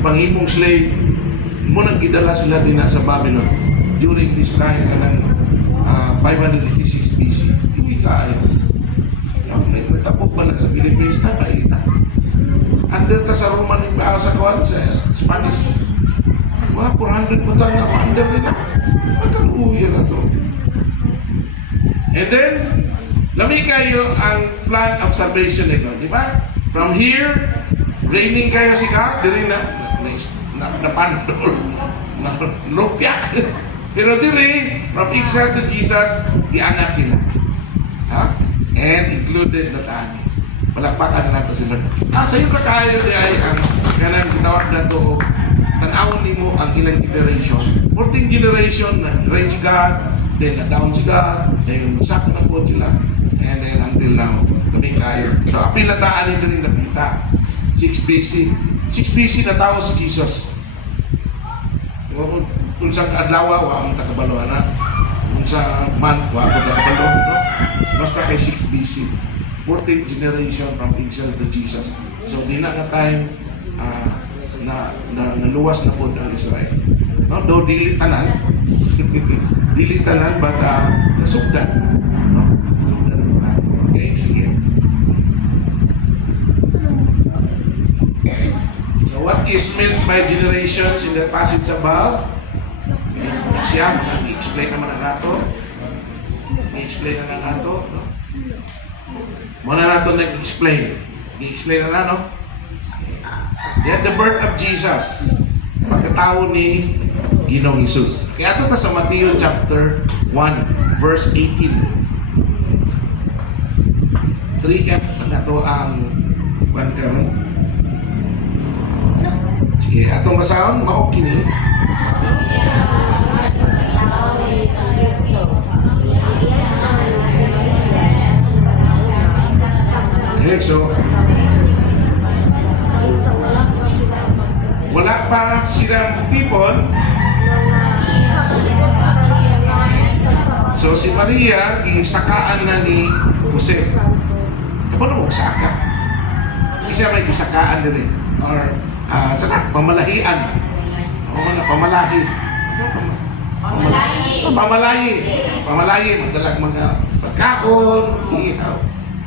panghimong slave, mo nang gidala sila din sa Babylon during this time kanang 586 BC. Hindi kaya. Natapok ba na sa Philippines na kaita? Under ta sa Roman sa kawan sa Spanish. Mga 400 putang na under nila. Magkaluya na to. And then, lami kayo ang plan of salvation nito, di ba? From here, raining kayo si God, diri na pandol, na lupyak. Pero diri, from exile to Jesus, iangat sila. Ha? And included na tani. Palakpakan sa nato sila. Sa iyo ka kayo di ay ang kanang gitawag na to, tanawon nimo ang ilang generation. 14 generation na reign si God, then na-down si God, then masak na po sila, and then until now, kami kayo. So, apil na taan nito rin napita. 6 BC. 6 BC na tao si Jesus. Kung sa adlaw, ang takabalo na. Kung sa month, ang takabalo. No? So, basta kay 6 BC. 14th generation from exile to Jesus. So, di na time na naluwas na po ang Israel. No? Though dili tanan, dili tanan, but nasugdan. No? Nasugdan na. Okay, sige. So what is meant by generations in the passage above? Siya, mag-explain naman na nato. I-explain na nato. No? Muna nato nag-explain. I-explain na no? Yan, the birth of Jesus. Pagkatao ni Ginoong Jesus. Kaya ito sa Matthew chapter 1, verse 18. 3F na ito ang bankaron. Sige, atong basahon, maokini. Okay, so wala pa silang tipon. So si Maria, gisakaan na ni Jose. Paano mo saka? Kasi may gisakaan din eh. Or, pamalahian. Pamalahi. Pamalahi, magdalag mga pagkaon, ihaw.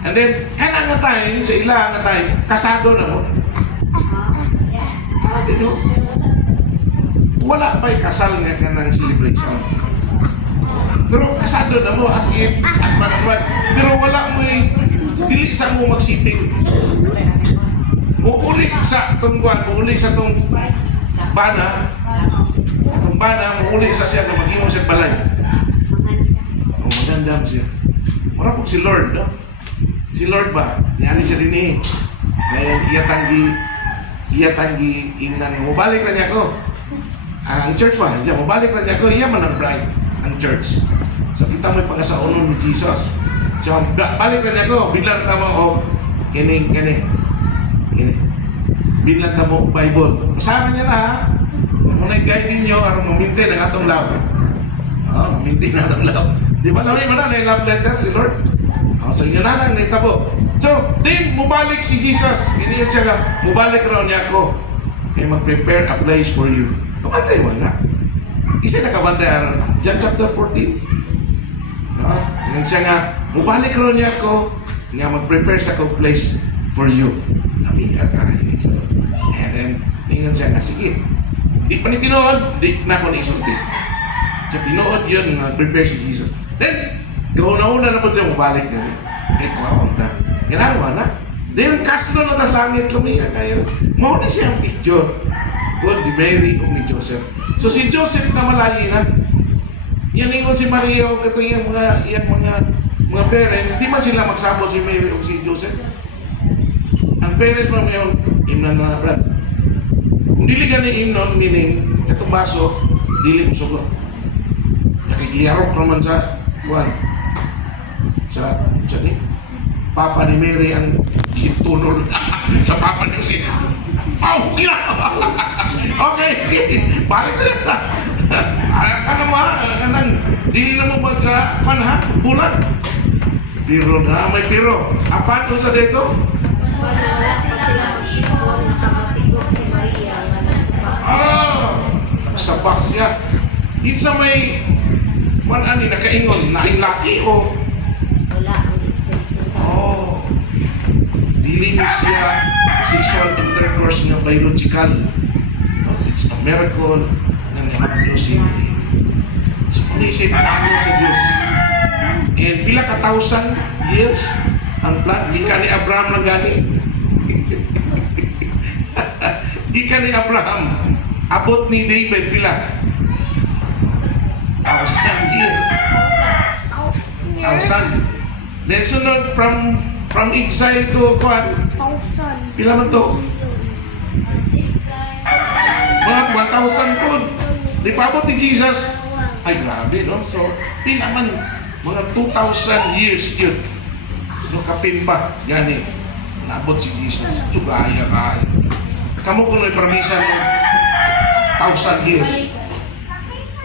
And then, kailangan nga tayo, sa ilang nga tayo, kasado na mo. Ito, wala pa'y kasal nga ka ng celebration. Pero kasado na mo, as in, as man ang pero wala mo'y, dili sa mo magsiping. Muuli sa tungguan, muuli sa tong bana, atong bana, muuli sa siya na mag-imo siya balay. Magandam siya. Mura po si Lord, no? Si Lord ba? Niyani siya din eh. Dahil iya tanggi ingnan. Mubalik na niya ko. Ang church ba? Diyan, mubalik na niya ko. Iya man ang bride, ang church. So kita may pagkasaunon ni Jesus. So balik na niya ko. Biglang tamo o kini. Biglang tamo o Bible. Basahan niya na ha. Muna i-guide ninyo aron mamintin ang atong love. Mamintin ang atong love. Di ba namin na love letter si Lord? Sa inyo na nang naitabo. So, din, mubalik si Jesus. Iniyon siya nga, mubalik raw niya ako. Kaya mag-prepare a place for you. Kabantay mo na. Isa nakabantay aron. John chapter 14. Ngayon siya nga, mubalik raw niya ako. Nga mag-prepare sa ako place for you. Namiyak ka. So, and then, ngayon siya nga, sige. Di pa ni tinuod, di na ako naisulti. So, tinuod yun, prepare si Jesus. Then, gauna-una na po siya mabalik na rin. Kahit kuhaon na. Ganawa na. Then, kaslo na tas langit lumiya kayo. Mauna siya ang picture. Kung di Mary o ni Joseph. So, si Joseph na malayi na. Yan ingon si Maria o ito yung mga parents. Di man sila magsabot si Mary o si Joseph. Ang parents mo ngayon, imnan na brad. Kung dili gani imnon, meaning, itong baso, dili mo sugot. Nakikiyarok naman sa buwan. Sa ni Papa ni Mary ang itunol sa Papa ni Jose. Okay balik na. Ano mo di na mo ha? Bulan. Biro na, may biro. Apa doon sa dito? Wala sa silang ito, nakamatikot si Maria, nagsabak siya. Isa may ani nakaingon, nailaki o Wala ang espiritu sa oh, dili ni siya sexual intercourse nga biological. No, it's a miracle na niya si Maria. So, kung siya plano sa Diyos. And pila ka 1,000 years ang plan, di ka ni Abraham na gani. Di ka ni Abraham. Abot ni David pila? 1,000 years. 1,000. Then sunod from exile to Kwan, pila man to? Mga 1,000 po. Di pa abot ni Jesus. Ay grabe no. So di naman mga 2,000 years yun. No kapin pa gani. Naabot si Jesus. Sugaya ka. Kamu kung may permisa ng 1,000 years.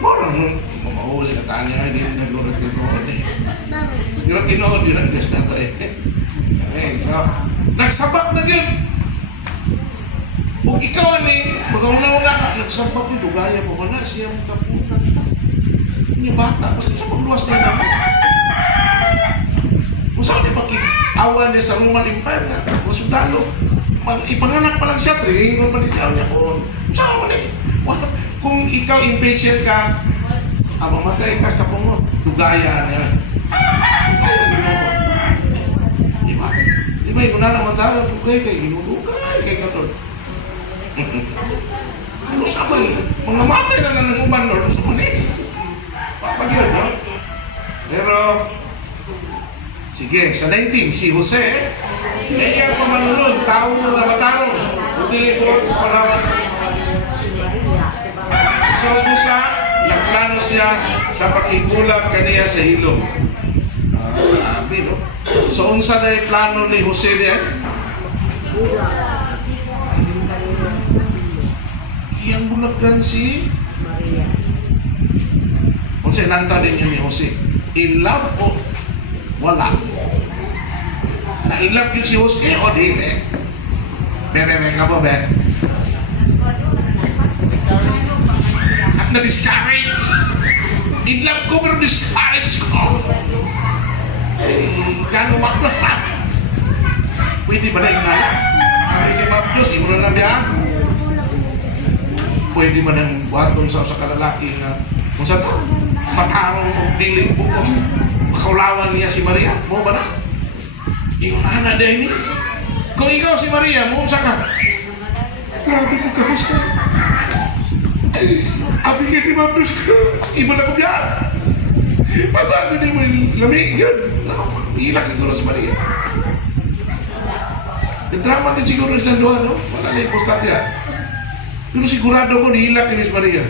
Mora nun. Mamahuli na tayo nga. Hindi na nagurot-tinoon eh. Nagurot-tinoon din ang gas na to eh. Okay, so nagsabak na yun. Kung ikaw ani, mag-una-una ka, nagsabak nito, gaya mo na siya kapunan. Ini bata, kasi sa magluwas na naman. Kung saan niya makikawa niya sa Roman Empire na, mga sundalo, ipanganak pa lang siya, tringon pa rin siya niya kung saan mo kung ikaw impatient ka, mamatay ka sa kapungot, tugaya niya. Tugaya ginoon. Di ba? Di ba, ikaw na naman tayo, tugay kay ginudugay kay katol. Ano sa akin? Mga matay na ng uban, Lord. Gusto mo na papagyan, no? Pero, sige, sa 19, si Jose, kaya pamanunod, tao na matarong. Hindi ko palawan. So, busa, nagplano siya sa pakigulag kaniya sa hilom. Grabe, no? So, unsa na yung plano ni Jose niya? Iyang bulagan si Maria. kung sinanta ninyo ni Jose, in love o wala? Na in love yun si Jose o dili? Bebe, ka po, be? At na-discourage. In love ko pero discourage ko. Gano'n makdo pa. Pwede ba na yung nala? Kami kay Ma'am Diyos, imo na nabiyan. Pwede ba nang buhaton sa kalalaki na kung sa to, matarong o diling bukong makaulawan niya si Maria? Mo ba na? Iyon na din ni. Kung ikaw si Maria, mo sa ka? Grabe ko ka, Jose. Abi ka ni Ma'am Diyos ko, iba na ko biyan. Pagbago ni mo lamig yun. Iilak siguro si Maria. Drama din siguro sila doon, no? Wala na yung postal niya. Pero sigurado ko nihilak ni Miss Maria.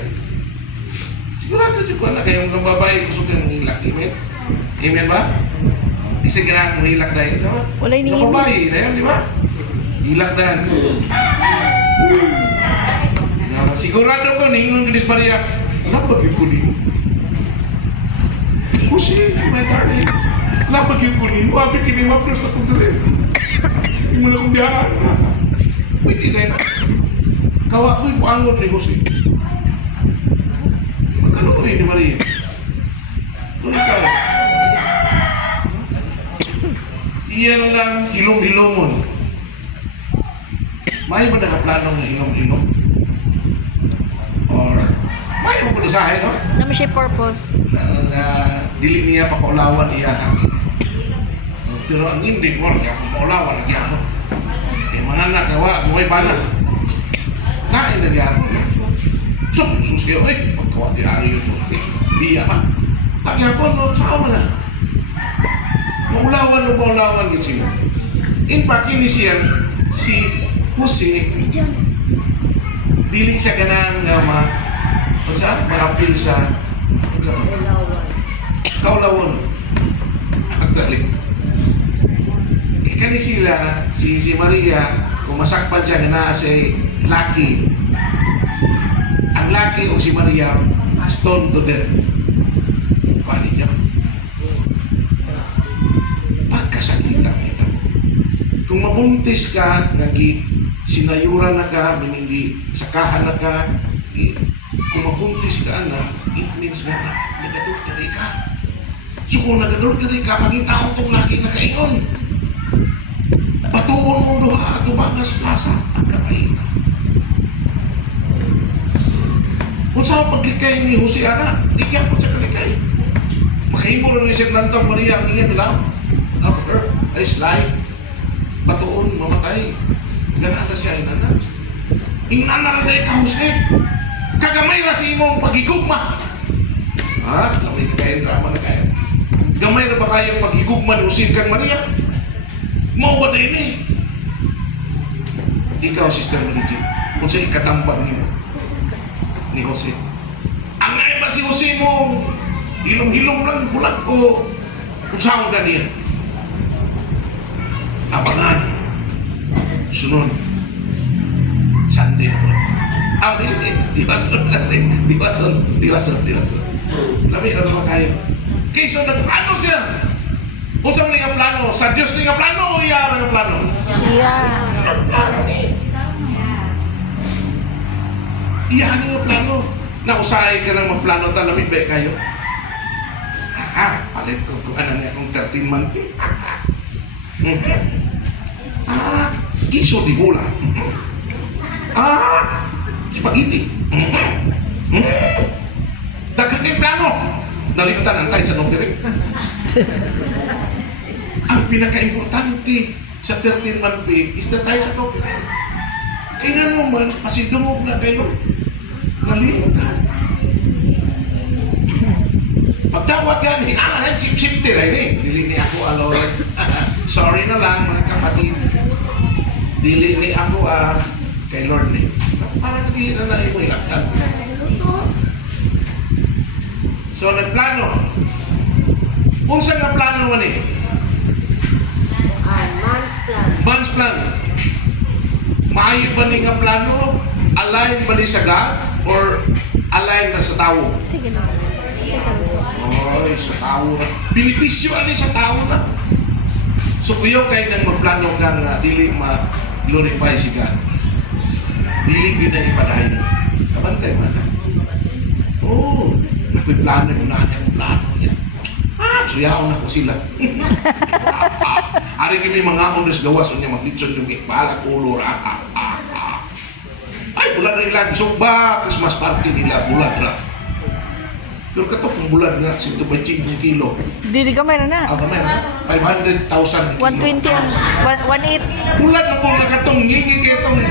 Sigurado ko na kayong babae gusto kayong nihilak. Amen? Amen ba? Isa ka na hilak dahil, di ba? Wala yung Yung babae na yun, di ba? Hilak dahil. Sigurado ko ningon ni Miss Maria, napagin ko din. Jose, my darling, napagin ko din. Wabi kini maplos na kong dali. Hindi mo na kong biyahan. Pwede tayo na. Kawa ko'y puangon ni Jose. Magkano ko ni Maria? Kung ikaw, iyan lang hilom-hilomon. May ba na planong na hilom-hilom? Or, may mo po nisahe, no? Naman siya purpose. Na dili niya pakaulawan iya. Pero ang hindi ko niya pakaulawan niya ako. Yung mga anak, nawa, buhay bala. Nain na niya ako. Sus kayo, pagkawa di ayaw yun. Biya pa. Kaya po, no, saan na? Maulawan yun siya. In fact, yun siya, si Jose, dili siya ganang nga ma-appeal sa kaulawan. Actually. Kani sila, si Maria, kung masakpan siya nga naa si Lucky. Ang Lucky o si Maria, stone to death. Paano niya? Pagkasakitan ito. Kung mabuntis ka, sinayuran na ka, minigi sakahan na ka, kung mabuntis ka anak, it means nga na nagadoktori ka. So kung nagadoktori ka, pagitaon itong laki na kaiyon. Batuon mong duha, tubangas plaza, ang kakaita. Kung saan paglikay ni Hosiana, di kaya po siya kalikay. Makahimo rin siya Nantang Maria, ang iyang love of her, his life. Batuon, mamatay. Ganaan na siya inanak. Ingnan na ka, Jose. Kagamay na si imong pagigugma. Ha? Lamay na kayo, drama na kayo. Gamay na ba kayong paghigugma ni Jose kang Maria? Mau ba din eh? Ikaw, Sister Marijin, kung sa'yo ikatambag ni Jose. Ang ay ba si Jose mo, hilong-hilong lang bulag ko kung saan ka niya. Abangan. Sunod. Sunday na po. Di ba sunod? Lami na naman kayo. Okay, so nagplano siya. Kung saan nga plano? Sa Diyos nga plano o iyara nga plano? Iyara nga plano. Nausahay ka ng magplano talami ba kayo? Palit ko kung ano na akong 13 month. Kiso di bola. Spaghetti. Dagat kay plano. Nalimutan ang tayo sa numbering. Ang pinaka-importante sa 13 month pay is na tayo sa numbering. Kailan mo man, pasidungog na kayo. Nalimutan. Pagtawag yan, na chip-chip tiray ni. Dili ni ako alone. Sorry na lang mga kapatid. Dili ni ako kay Lord ni. Parang dili na lang mo ilakad. So nagplano. Unsa nga plano man eh? Month's plan. Maayo ba ni nga plano? Align ba ni sa God? Or align na sa tao? Sige na. Oy, sa tao na. Binipisyo ani sa tao na. So kuyo kay nang magplano ka nga dili ma-glorify si God. Dili gyud na ipadayon. Kabantay man na. Oh, nakoy plano yung nanay plano niya. Suyaon na ko sila. Ari kini mga ondes gawas unya maglitson yung ikbalak ulo ra. Ay bulan ra ilang sugba Christmas party nila bulan ra. Pero katok ng bulan nga 125 kilo. Dili ka may na. Ang kamay 500,000 kilo. 120 ang 18. Bulan na po nakatong ngingin kayo itong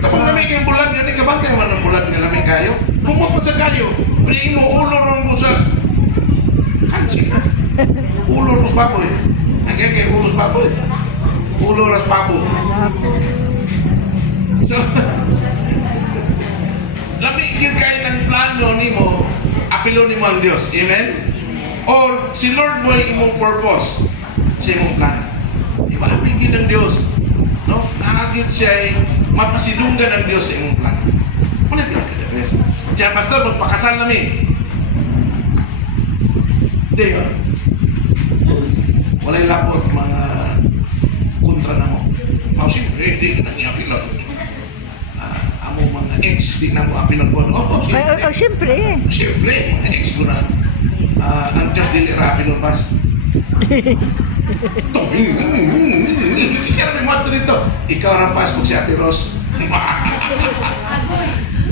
tapos namin kayong bulan nga ni kabantay man ang bulan nga namin kayo. Kumot mo sa kayo. Piliin mo ulo ron mo sa kansi ka. Ulo ros baboy. Ang kaya ulo ros baboy. Ulo ros baboy. So, lamigin kayo ng plano ni mo, apilo ni mo ang Diyos. Amen? Or, si Lord mo yung imong purpose sa imong plano. Diba? Apigin ng Diyos. No? Nakagit siya ay mapasidunggan ng Diyos sa imong plano. Muna ka the best. Siya, Pastor, magpakasal namin. Hindi yun. Wala'y labot mga kontra na mo. Siyempre, hindi ka na niya apilon. Amo mga ex, di na mo apilon ko. Siyempre. Siyempre, mga ex ko na. Ang Diyos dili rapilon pas. Siya na may mato nito. Ikaw ang pas kung si Ate Ros.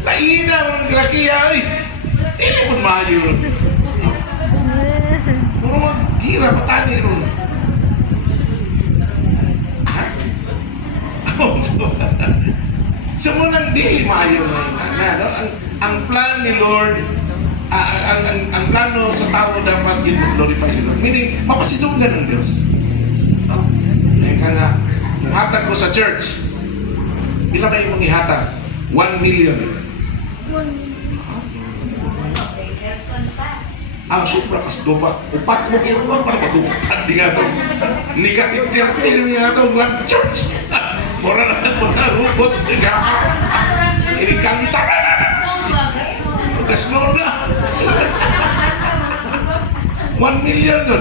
Naina mo ng lakiya. Hindi mo maayo. Puro mag-gira, patani ron. Ha? So mo nang di maayo na ang plan ni Lord, ang plano sa tao dapat i-glorify si Lord. Meaning, mapasidunggan ng Diyos. No? Kaya nga, yung hatag ko sa church, ilan ba yung mga ihatag? 1 million. Sobra kas dopa. Upat mo kayo para madupan. Di nga ito. Negative 13 nga ito. One church. Mura na hubot. Ini kanta. Gasno na. 1 million yun.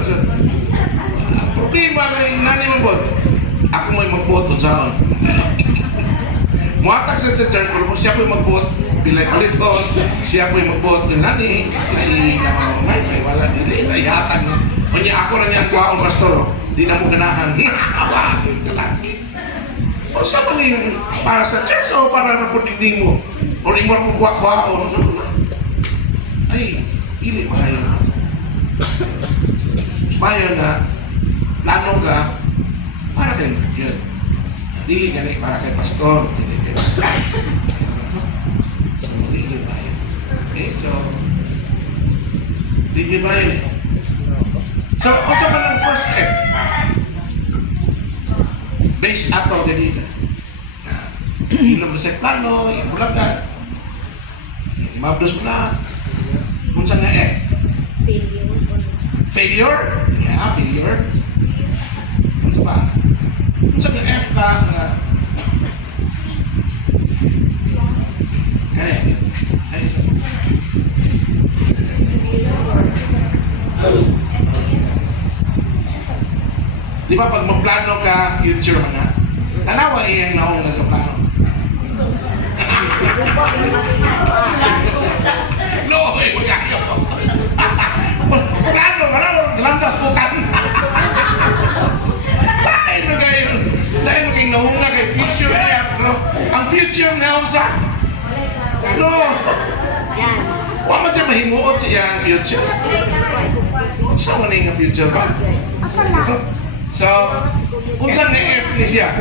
Ang problema na yung nanay mo bot. Ako may magbuot sa akin. Muhatag sa church, pero siya po yung magbuot. bilay paliton, siya po'y magbuot ng nani, ay naman ay wala dili, ay hatag. Kanya ako rin yung kwaon, pastor, di na mo ganahan. Nakawagin ka lang. O sa man yung para sa church o para na po dingding mo? O rin mo akong kwaon. So, ay, ili mayo. Mayo na, plano ka, para kayo yun. Dili gani para kay pastor, dili kay pastor. So, dili ba yun? Okay, so, dili ba yun eh? So, kung sa man ang first F, base ato ganito. Inom na sa plano, ibulagan. Imabdos mo na. Kung saan nga F? Failure? Yeah, failure. Kung saan ba? Kung saan nga F ka nga di ba pag magplano ka, future man na, tanawa iyang naong nagplano. No, eh, magayo. Plano ka na, lamdas utang. Dahil magayo. Dahil maging naunga kay future niya, no? Ang future na sa no. Yan. Wa man siya mahimuot siya ang future. Sa man nga future ba? So, kung saan ni F ni siya?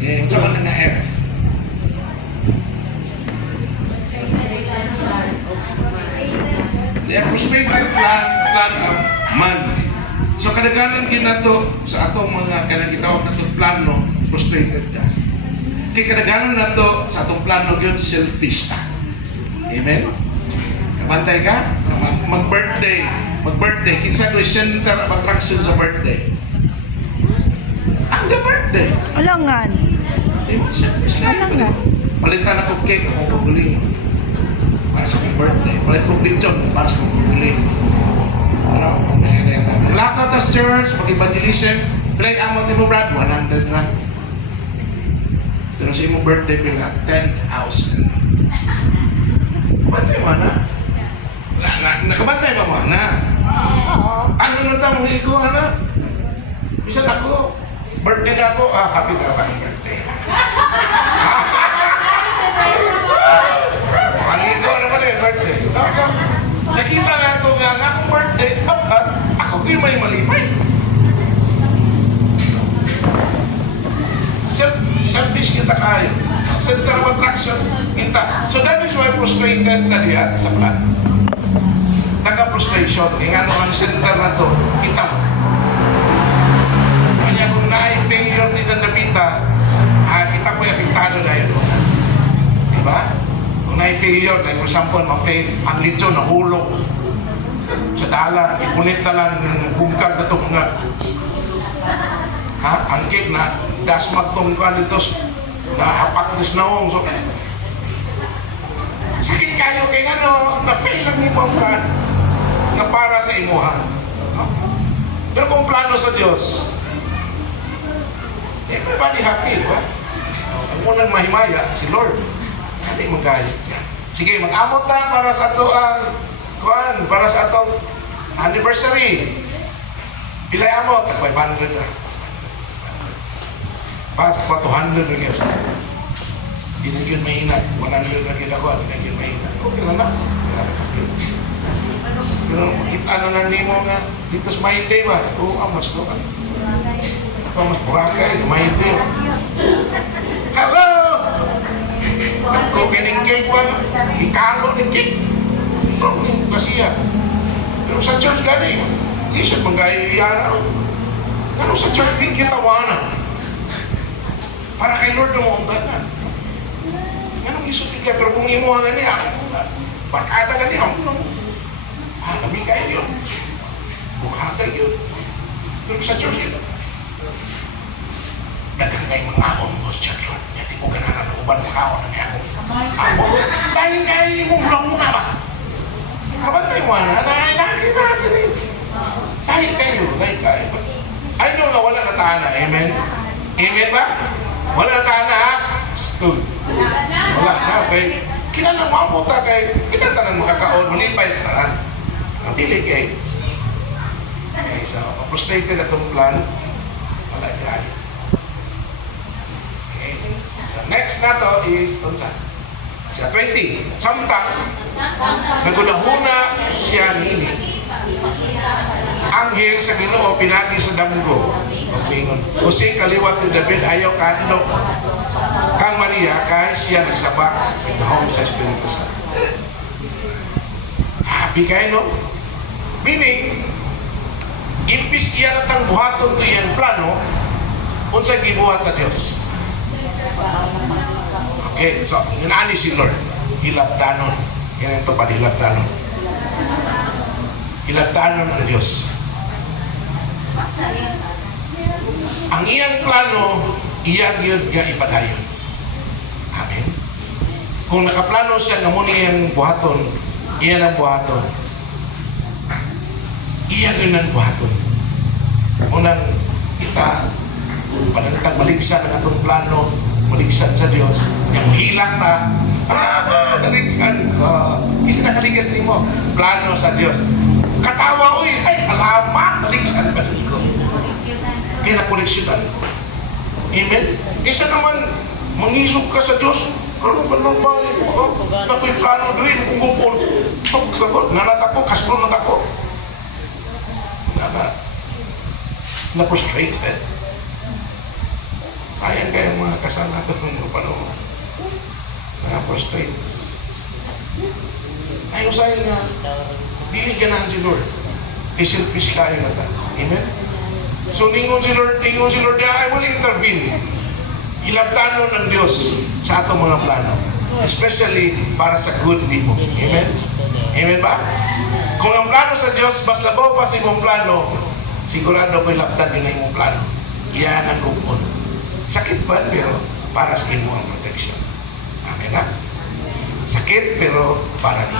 Okay, kung saan na F? The prospective plan of man. So, kadaganan ginato sa atong mga kanang gitawag na itong plano, frustrated ka. Kay kadaganan na to sa atong plano yun, selfish ta. Amen? Kapantay ka? Mag-birthday. Kinsa ko center of attraction sa birthday. Ang birthday. Alangan. Alangan. Palitan ako cake, ako paguling. Para sa aking birthday. Palit ko pinchon para sa aking paguling. Ano? Maglakaw tas church, mag-evangelism. Play amot ni mo, Brad, 100 na. Pero sa imong birthday pila, 10,000. Kabantay mo na? Nakabantay ba mo na? Ano nung tamo ko, ana? Bisan ako, birthday na ako, happy ka ba ang birthday? Paligo naman yung birthday. So, nakita na ako nga akong birthday, dapat ako yung may malipay. Selfish kita kayo. Center of attraction kita. So that is why frustrated na diya sa plan. Taga-frustration. Nga ano ang center na to, kita mo. Kanya kung na-failure din ang napita, kita po yung apektado na yun. Diba? Kung na-failure, like for example, ma-fail, ang litso nahulog sa dala, ipunit na lang, bungkag na ito mga ang cake na dasmag tong ka dito na hapak na sinawong. So, sakit kayo kay ano, na-fail lang yung mga na para sa imuha. Pero kung plano sa Diyos, everybody happy, ba? Ang unang mahimaya, si Lord. Hindi magayot yan. Sige, mag-amot na para sa ito ang para sa itong anniversary. Pilay amot, 500 na. Pas pa 200 rin yun. Hindi na yun mahina. 100 rin ako. Hindi na yun mahina. Okay na na. Pero kita na nandi mo nga dito sa Maite ba? Oo, mas to. Ito mas Boracay, Maite. Hello! Ako kining cake pa. Ikalo ng cake. So, kasi yan. Pero sa church gani, isip mga iyana. Ano sa church din kita wana? Para kay Lord na mauntanan. Ganong isot ka, pero kung imuha niya, barkada ka niya, nami kayo yun. Bukha kayo yun. Pero sa church yun, dagang kayo mga akon mo sa church Lord. Hindi ko ganahan ng uban makaon na niya ako. Ako, dahil kayo mong muna ba? Kabantay mo na, nakakita rin. Dahil kayo. I know na wala na tahanan, amen? Amen ba? Wala na na ha? Stood. Wala na. Kay, kinanang mo ta kay, kita tanan makakaon, malipay tanan. Ang pili kay, okay, so, frustrated na itong plan, wala dahil. Okay. So, next na to is, unsa? Siya 20. Samtang, nagunahuna siya nini. Anghel sa Ginoo pinagi sa damgo. Okay, Jose kaliwat ni David ayaw kanlo kang Maria kay siya nagsaba sa gahom sa Espiritu Santo. Happy kayo, no? Meaning, impis iya natang buhaton to iyang plano, unsa gibuhat sa Dios. Okay, so, inani si Lord. Hilabtanon. Yan ito pa, hilabtanon. Hilabtanon ng Diyos. Ang iyang plano, iyang yun nga ipadayon. Amen. Kung nakaplano siya na muna iyang buhaton, iyan ang buhaton. Iyan yun ang buhaton. Unang kita, panalitang maligsan ang atong plano, maligsan sa Diyos, yung hilang na, naligsan ko. Kasi nakaligas din mo, plano sa Diyos. Katawa, uy, ay, alamat, naligsan ba din ko? Kaya nakoleksyonan ko. Amen? Isa naman, mangisog ka sa Diyos, karoon ba nang balik ko? Nako'y plano rin, kung gupon. So, nanat ako, kaslo nanat ako. Na-frustrated. Sayang kaya mga kasama doon mo pa noon. Na-frustrates. Ayaw sayang nga. Dili ganahan si Lord. Kay selfish kayo na ta. Amen? So, ningon si Lord, I will intervene. Ilabtano ng Diyos sa atong mga plano. Especially para sa good ni mo. Amen? Amen ba? Kung ang plano sa Diyos, mas labaw pa sa imong plano, sigurado ko ilabtan din ang imong plano. Iyan ang gupon. Sakit ba? Pero para sa imo ang protection. Amen na? Sakit pero para ni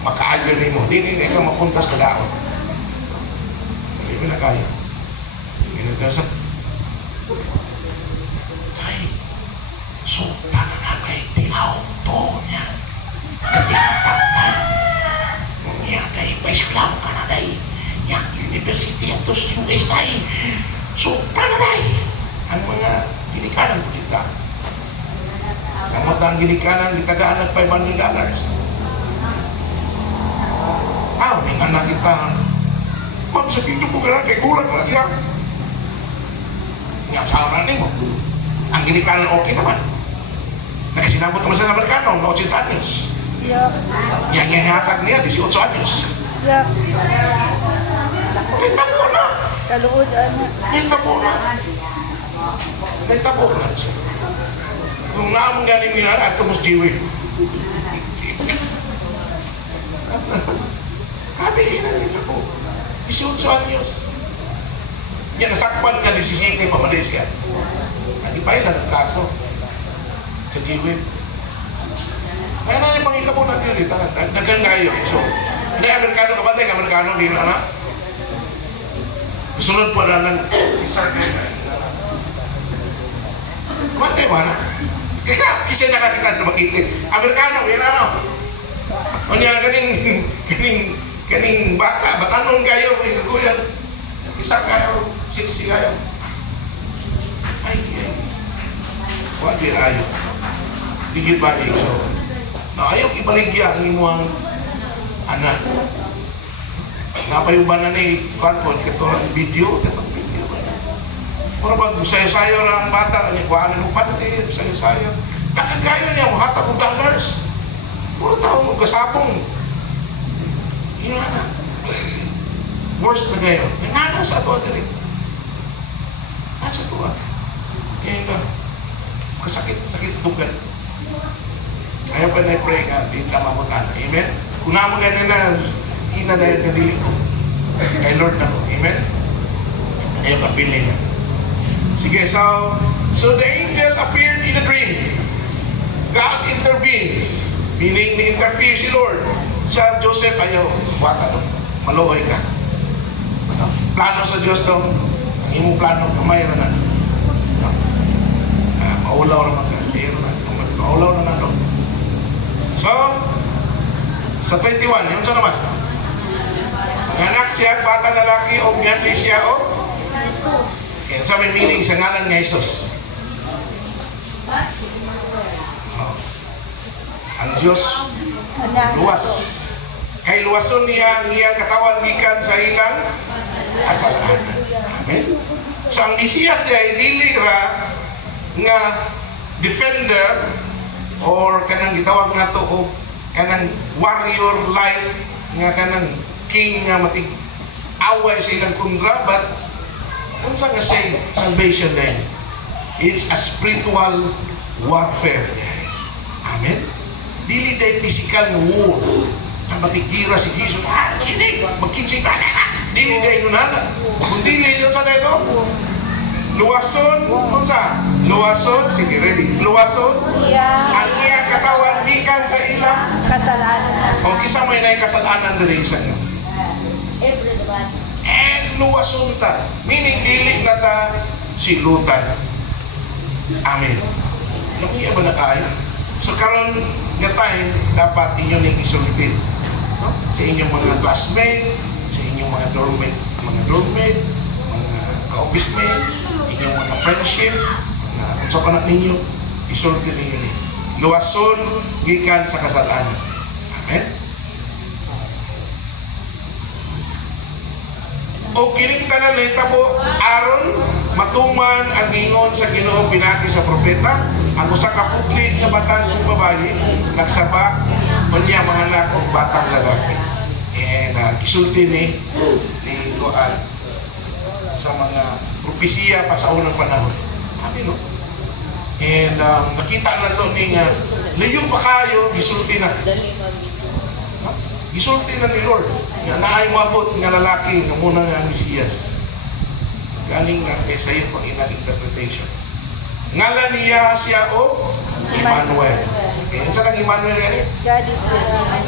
makaagyo ni mo. Di ka mapuntas ka daon. Hindi na kaya. Hindi na sa kay so na kay tilaw to niya. Katintak na. Niya kay pa-isklaw ka na day. Yang university at tos US na so na day. Ang mga ginikanan po dita. Kamot ang ginikanan, gitagaan ng $500. Tao, may nga nakita. Ma'am, sabihin niyo po gano'n, kay gulang na siya. Nga, sauna mo. Ang ginikanan okay naman. Nakasinabot naman sa Amerikano, na 80 anyos. Yang hatag niya, 18 anyos. Kita po na. Kaluod, ano? Kita po na. Naitabo lang siya. Kung naamang galing nila, at tumus jiwi. Kabihinan nito po. 18 anyos. Yan, nasakpan nga 17 pa Malaysia. Hindi pa yun, nagkaso. Sa jiwi. Kaya na yung pangita po ng yun, naganggayo. So, hindi Amerikano ka ba? Hindi Amerikano, hindi na anak. Sunod po na ng isang Mante ba na? Kasi nakakita na makita. Amerikano, yan ano? O niya, kaning bata, batanon kayo, kuya. Isa kayo, 60 kayo. Ay, wag yun ayaw. Digit balik. So, na ayaw ibaligya ang imuang anak. Napayuban na ni Kwanpon, katulad video, Pero pag sayo-sayo na ang bata, kuhanin mo panty, sayo-sayo. Kakagayo niya, muhatag ng dollars. Puro tao mo, gasapong. Yun na. Worst na kayo. May nana sa ato rin. Nasa tuwa. Kaya nga, kasakit sa dugan. Ayaw pa na-pray nga, di tama mo na. Amen? Kung naman ganyan na, ina dahil kadili ko. Kay Lord na ko. Amen? Ayaw kapili na. Sige, so the angel appeared in a dream. God intervenes. Meaning, ni-interfere si Lord. Siya, Joseph, ayaw, wata doon. Maluoy ka. Plano sa Diyos doon. Ang imong plano, kamay na. Kaulaw naman ka. Kaulaw na no. So, sa 21, yun sa naman. Anak siya, bata lalaki, o gandhi siya, o? Yan sa may meaning sa ngalan nga Jesus. Oh. Ang Diyos, luwas. Kay luwason niya ang iyang katawan gikan sa ilang kasalanan. Amen. So ang Mesiyas niya, dili ra nga defender or kanang gitawag na to o kanang warrior like nga kanang king nga matig away sa ilang kundra, but unsa nga say salvation din, it's a spiritual warfare. Amen. Dili day physical nga war na matigira si Jesus, sini magkinsing ka na, dili day nunana kung dili yun sa ito luwason, unsa? Luwason, sige ready, luwason ang iya katawan gikan sa ilang Kasalanan. o kisa may na kasalanan diri sa inyo. Everybody. And luwason ta, meaning dili na ta silutan. Amen. Nakiya ba na kayo? So karon nga time, dapat inyo ning isulti, no? Sa inyong mga classmate, sa inyong mga dormmate, mga ka-office mate, inyong mga friendship, mga sa panak ninyo, isulti ninyo ni. Luwason gikan sa kasalanan. Amen. O kining tanan na hitabo aron matuman ang ingon sa Ginoo pinagi sa propeta, ang usa ka putli nga batang kong babayi nagsaba unya mga anak og batang lalaki. And gisulti ni Luan sa mga propesiya pa sa unang panahon. Amen, no? And nakita na to ni nga layo pa kayo, gisulti na. Gisulti na ni Lord nga naay moabot nga lalaki nga muna nga ang Mesiyas. Galing na kay sayo pang inang interpretation. Ngalan niya siya o Emmanuel. Okay, sa nang Emmanuel yan? God is with us.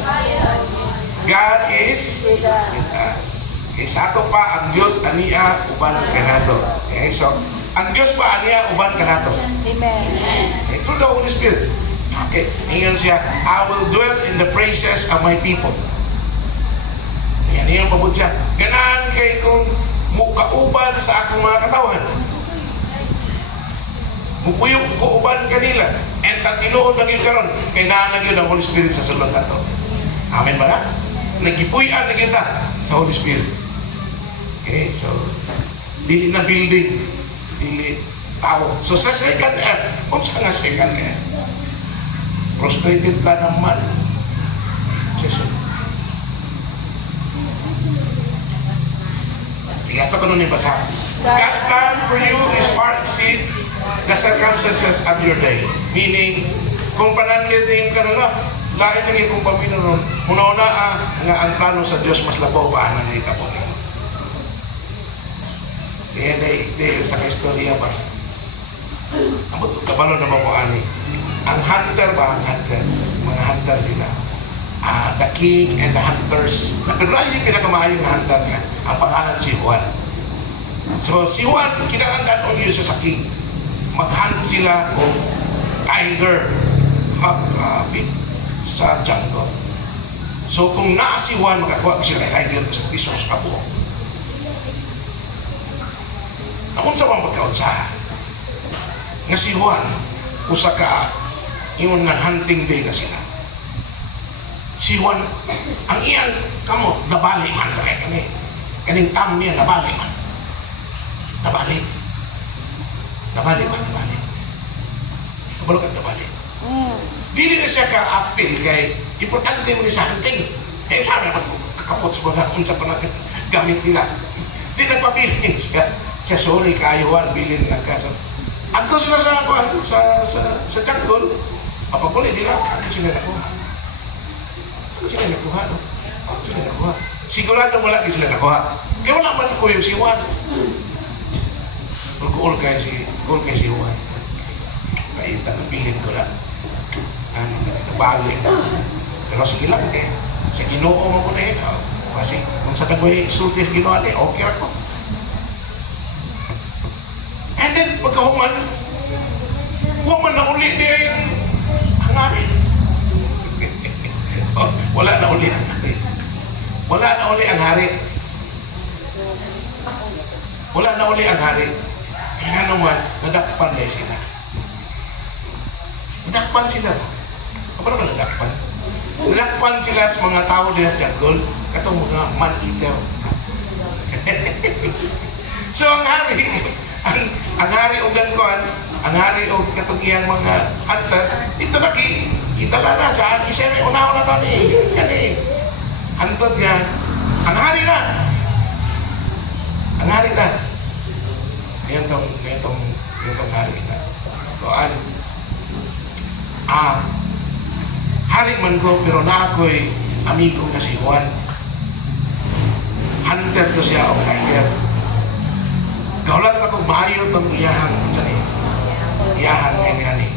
God is with us. Okay, sa ato pa ang Diyos aniya uban kanato. Okay, so ang Diyos pa aniya uban kanato. Amen. Okay, through the Holy Spirit. Okay, ngayon siya, I will dwell in the praises of my people. Yan yung pabud siya. Ganahan kay kung mukauban sa akong mga katawan. Mupuyok ko uban kanila. And tatinuod na yun karon. Kaya naan yun ang Holy Spirit sa sulod na to. Amen ba na? Nagipuyan na kita sa Holy Spirit. Okay, so dili na building, dili tao. So sa second earth, kung sa nga second earth, prosperity plan naman. Jesus. Sige, ito ko nun yung basa. God's plan for you is far exceed the circumstances of your day. Meaning, kung pananglitin ka na lain lagi kung paminunon, muna nga ang plano sa Diyos mas labaw pa na nita po. Kaya dahil sa istorya ba? Ang kabalo naman po ani. Ang hunter ba? Ang hunter. Mga hunter sila. The king and the hunters. Pero yung pinakamayong na hunter niya, ang pangalan si Juan. So si Juan, kinakangkanon yun sa king. Mag-hunt sila o tiger. Grabe. Sa jungle. So kung naa si Juan, makakuha ko sila tiger sa pisos ka buong. Namun sa mga pagkaunsahan, nga si Juan, usa ka, yung hunting day na sila. Si Juan, ang iyang kamot, nabali man na rin. Kaning tam niya, nabali man. Nabali. Nabali man, nabali. Kabalo ka nabali. Dili na siya ka-appeal kay importante mo ni sa hunting. Kaya sabi naman, kakapot sa mga unsa pa na gamit nila. Di nagpapilin siya. Siya, sorry, kaayuan, bilin na ka. Anto sila sa jungle, papaguli nila, ano sila nakuha? Ano sila nakuha, no? Ano sila nakuha? Sigurado mo lagi sila nakuha. Kaya wala man ko yung si Juan. Mag-uol kay si Juan. Kaita na bilin ko na. Ano, nabalik. Pero sige lang, sa Ginoo mo ko na yun. Kasi kung sa tagoy sulti sa Ginoo, okay ako. And then, pagkahuman, huwag man na Wala na uli ang hari. Wala na uli ang hari. Kaya naman, nadakpan na sila. Nadakpan sila ba? Paano ka nadakpan? Nadakpan sila sa mga tao din sa jungle, katong mga man-eater. So ang hari, ang hari o gankuan, ang hari o katong iyang mga hunter, ito na itala na sa kiseme, unaw na to ni, kani. Hantod nga, ang hari na! Ang hari na! Ngayon tong hari na. Kuan, hari man ko, pero na ako'y amigo na si Juan. Hunter to siya o tiger. Kaulat na kong maayo itong iyahang nga ni.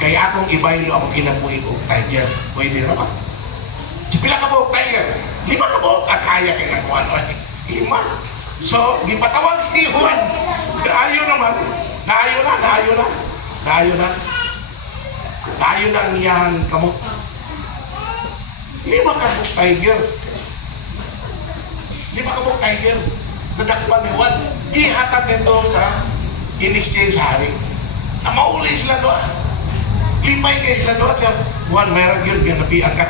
Kaya akong ibaylo ako kinabuhi ko tiger. Pwede na ba? Pila ka buhok tiger? 5 ka buhok? Kaya kayo ng Juan. 5. So, gipatawag si Juan. Naayo naman. Naayo na ang iyahang kamot. 5 ka buhok tiger. 5 ka buhok tiger. Nadakpan ni Juan. Ihatag nito sa in-exchange sa hari. Na mauli sila doon. Lipay kayo sila doon siya. Juan, mayroon yun. Ganapian ka.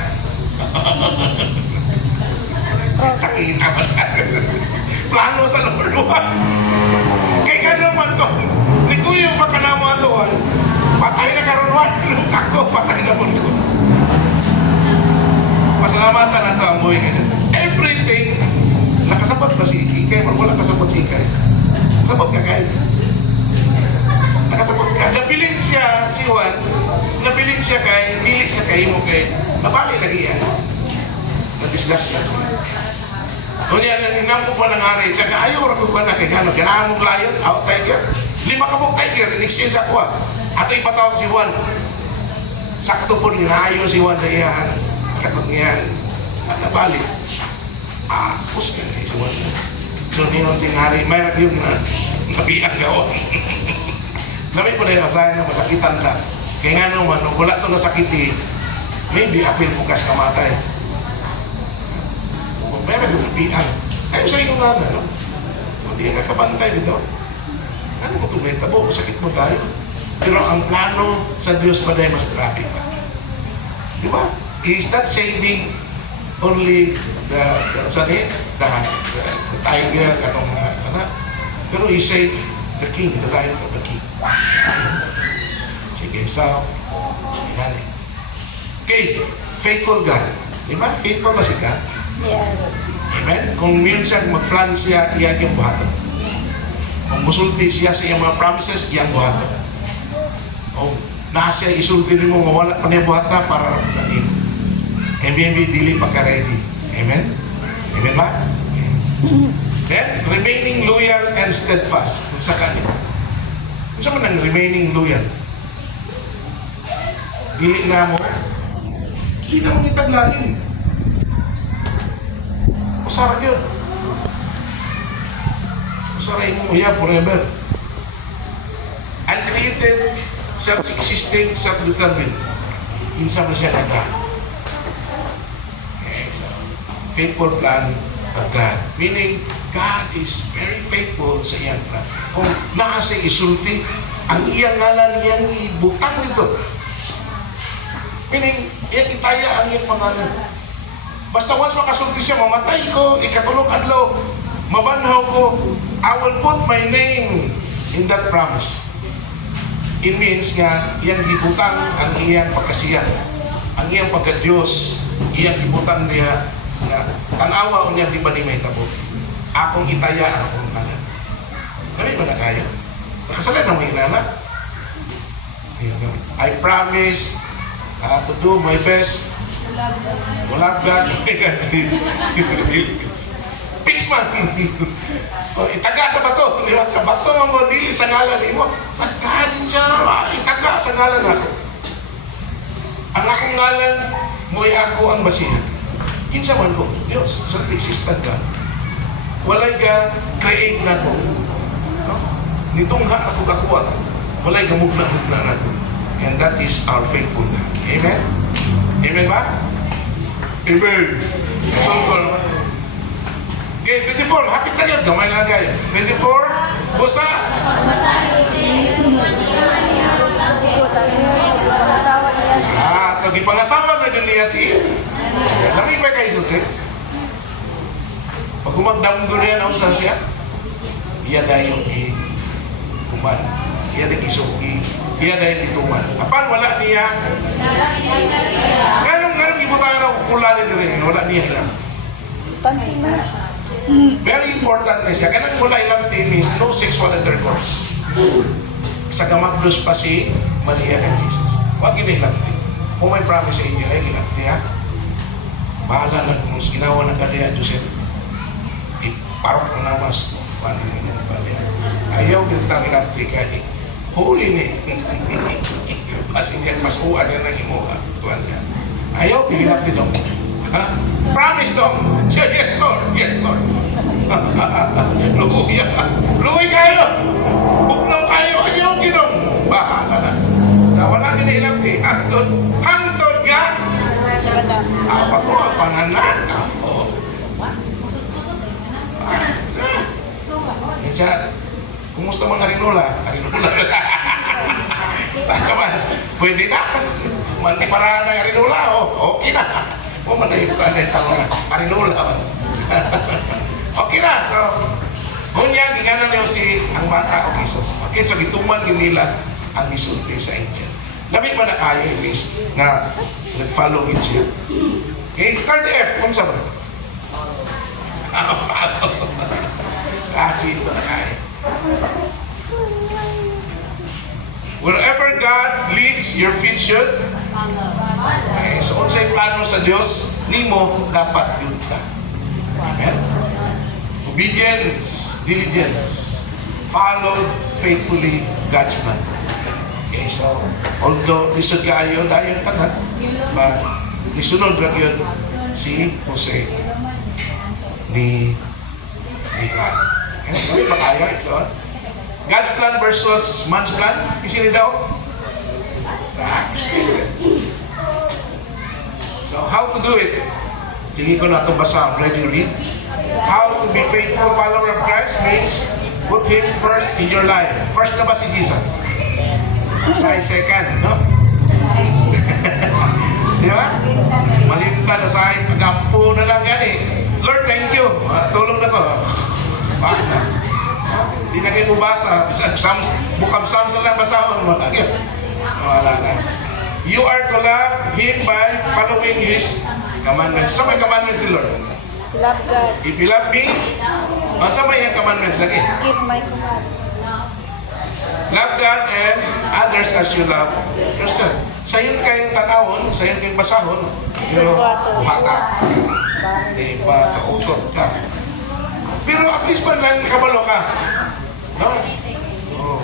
Sakit naman. Plano sa number 1. Kaya nga naman ko, ni Kuya pa ka na mo atuan, patay na karunuan, ako, patay na mo ko. Pasalamatan na ito ang buhay ganyan. Everything, nakasabot ba si Ikay? Wala kasabot si Ikay. Nakasabot ka kayo? Nakasabot ka. Nabilin siya, si Juan, nabilin siya kay, dili siya kayo mo kay, nabali lagi yan. Na-discuss na siya. Kunya na ninampo pa ng hari, tsaka ayaw ko ba na kay gano'n, ganahan mong layon, out tiger. 5 ka mong tiger, in-exchange ako Ato ipatawag si Juan. Sakto po ninahayo si Juan sa iyahan. Katong iyahan, nabali. Pus ka na si Juan. So niyon si hari, may nagyong na nabiang gawon. Namin po na yung asahan na masakitan na. Kaya nga naman, nung wala ito nasakiti, maybe apil bukas kamatay. Meron yung nabiang. Ayaw sa inyo nga na, no? Hindi nga kabantay dito. Ano mo ito, may tabo, sakit mo tayo. Pero ang plano sa Diyos pa dahil mas grabe pa. Di ba? He is not saving only the tiger, atong mga anak. Pero he saved the king, the life of the king. Sige, so, inali. Okay, faithful God. Di ba? Faithful ba si God? Yes. Amen? Kung minsan mag-plan siya, iyan yung buhaton. Kung musulti siya sa iyang mga promises, iyan buhaton. Kung nasa isulti mo, mawala pa niya buhata para nanin. Maybe dili pa ka ready. Amen? Amen ba? Then, remaining loyal and steadfast. Kung sa kanila. Kung sa man ang remaining loyal, dili na mo, hindi na mong itaglain. Usara yun. Usara mo ya forever. Uncreated, self-existing, self-determined. Insa mo siya na God. Okay, so, faithful plan of God. Meaning, God is very faithful sa iyang plan. Kung naasa isulti, ang iyang ngalan iyang ibutang nito. Meaning, iyang itaya ang iyang pangalan. Basta once makasulti siya, mamatay ko, ikatulong adlaw, mabanhaw ko, I will put my name in that promise. It means nga, iyang gibutang ang iyang pagkasiyan, ang iyang pagka-Diyos, iyang gibutang niya, na tanawa o niya, di ba ni may tabo? Akong itaya ang akong kanan. Kami ba na kayo? Nakasalan na mo inana? I promise to do my best. Wala God. Fix man. Itaga sa bato. Sa bato mo dili sa ngalan mo. Nagkahalin siya. Itaga sa ngalan ako. Ang akong ngalan, mo'y ako ang basihan. Kinsa man ko, Diyos, self-existent ka. Walay ka create na ko. No? Nitungha ako kakuha. Walay ka mugna-mugna na ko. And that is our faithful God. Amen? Amen ba? Amen. Tungkol naman. Okay, 24. Hapit na yun. Gamay lang kayo. 24. Busa. Ito, sabi niyo, asawa niya si So gipangasawa na din niya si Lamig ba kay Jesus eh? Pag humagdamgo na yan, saan siya? Iya dahil yung kuman. Iya dahil isuki. Iya dahil ituman. Kapan wala niya? Ganong ibutangan ng pula din rin. Wala niya lang. Tanti na. Very important na siya. Kanang mula ilang tinis, no sexual intercourse. Sa gamagdos pa si Maria and Jesus. Huwag ginilagti. Kung may promise sa inyo, ay ginilagti ha. Bahala na kung ginawa ng kanya, Joseph. Iparok na namas. Ayaw kita ginilagti kaya. Huli ni. Masing yan, masuan yan ng imuha. Ayaw ginilagti dong. Ha? Promise dong. Yes, Lord. Yes, Lord. Luya. Luya kayo. Buknaw kayo. Ayaw ginong. Bahala na. Sa wala ginilagti. Hantod ka. Apa ko ang panganak? Ako. Minsan, kumusta mga Arinola? Arinola. Basta man, pwede na. Mandi para na Arinola, okay na. O man na yung kanin sa mga Arinola. Okay na, so, kunya, ginganan niyo si ang bata o Jesus. Okay, so gituman yun nila ang misulti sa angel. Lamig ba na kayo, Miss, na nag-follow with you? Okay, start the F, kung saan ba? Kasi ito na kayo. Wherever God leads, your feet should. Okay, so kung sa'yo plano sa Diyos, nimo dapat yun ka. Amen? Obedience, diligence, follow faithfully God's plan. Okay, so, although lisod kayo, dayon tanan, but nisunod lang yun si Jose ni God. Ano ba kaya? So, God's plan versus man's plan, isili daw? So, how to do it? Tingin ko na ito basa. Ready to read? How to be faithful follower of Christ means put Him first in your life. First na ba si Jesus? Second, no? Di ba? Malimta na sa akin, pag-ampo na lang yan eh. Lord, thank you. Tulong na to. Bakit na? Di na kayo basa. Bukang Samson lang basahon mo. Wala na. You are to love Him by following His commandments. Sa may commandments si Lord? Love God. If you love me, sa may yung commandments lagi? Keep my command. Love God and others as you love yourself. Sa yun kayong tanawon, sa yun kayong basahon, pero bata. Ba, kautot ka. Pero at least man lang nakabalo ka. No? Oh.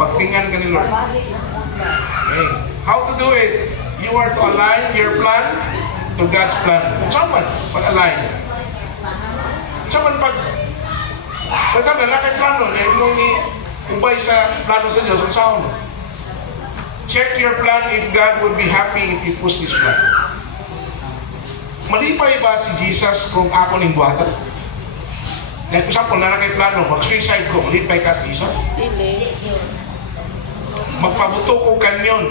Pagtingan ka ni Lord. Okay. How to do it? You are to align your plan to God's plan. Saman, pag-align. Saman, pagkanda na kay plano, nung ubay sa plano sa Diyos, ang saan mo? Check your plan if God would be happy if you push this plan. Malipay ba si Jesus kung ako ning buhatan? Dahil kung saan po na kay plano, mag-suicide ko, malipay ka si Jesus? Really? Magpabuto ko kanyon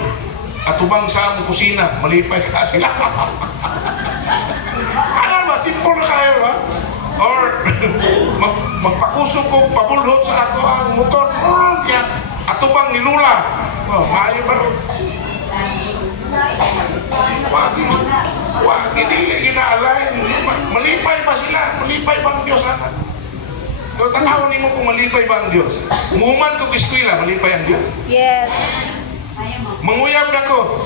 at tubang sa among kusina, malipay ka sila. Ano ba? Simple na kayo ba? Or magpakusok ko, pabulhot sa ako ang motor, at tubang ni Lula. Maayo ba rin? Wag, hindi ginaalay. Malipay ba sila? Malipay ba ang Diyos? Kung tanawin mo kung malipay ba ang Diyos? Umuman ko eskwela, malipay ang Diyos? Yes. Manguyab na ko.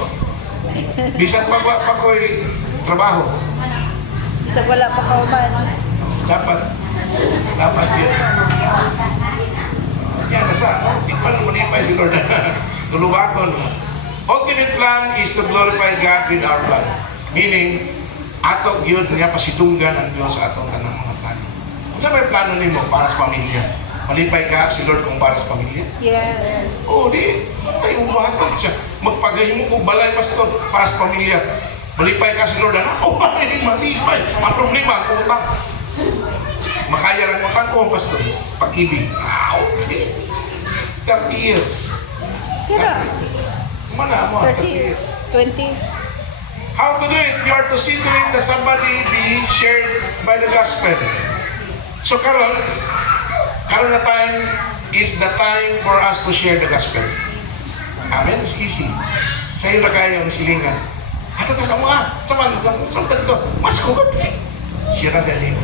Bisan pa ko'y trabaho. Isa wala pa kauman. Dapat yun. Yan, nasa. Di pa naman malipay si Lord. Tulubaton. Ultimate plan is to glorify God with our plan. Meaning, atog yun nga pasitunggan ang Diyos sa atong tanang mga plano. Kung saan may plano nimo para sa pamilya? Malipay ka si Lord kung para sa pamilya? Yes. Oo, di. Ay, umahatod siya. Magpagahin mo kung balay pastor para sa pamilya. Malipay ka si Lord, ano? Oh, malipay. Ang problema, ang utang. Makaya lang utang ko, pastor. Pag-ibig. Okay. 30 years. Kira, Kumana mo, 30 years. 20. How to do it? You are to see to it that somebody be shared by the gospel. So karon na time is the time for us to share the gospel. Amen? It's easy. Sa iyo na kayo ang silingan. At ito sa mga, sa dito, mas ko ka siya na galing.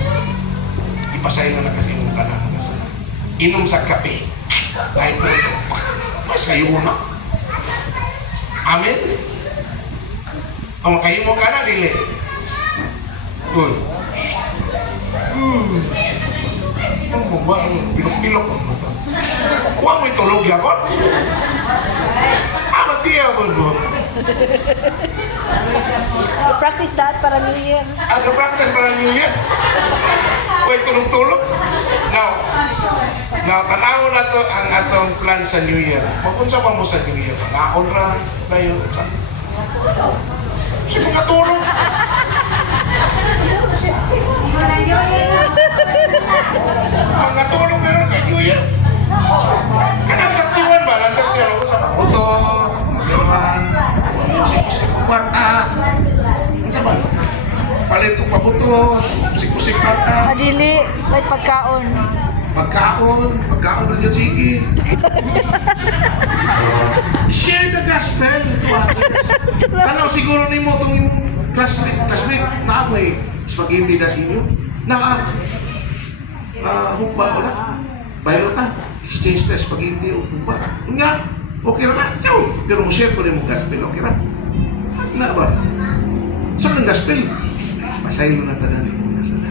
Ipasayin mo na kasi yung tanan na sa inom sa kape. Ay po ito. Mas kayo na. Amen? Ang makahimo ka na, dili. Good. Ano mo ba? Pilok-pilok mo ito. Huwag may tulog yakon. Matiya mo mo. Practice that para New Year. Ano practice para New Year? Huwag tulog-tulog. Now, tanaw na to ang atong plan sa New Year. Magunsa pa mo sa New Year. Naon ra na yun. Sige nga tulog. Ang natulog na yun kay New Year. Kanang tagtuan ba? Ang tagtuan ako sa auto, nabiruan, musik-musik ko kwarta. Ang sa ba? Palit ko pabuto, musik-musik kwarta. Madili, may pagkaon. Pagkaon rin yun, sige. Share the gospel to others. Ano, siguro ni mo itong classmate na may spaghetti na sa inyo. Hukba ko na. Baylo ta. Exchange na spaghetti o hukba. Nga, okay na. Ciao. Pero mo share ko rin mo gospel. Okay na. Na ba? Saan ang gospel? Pasayin mo na tanan.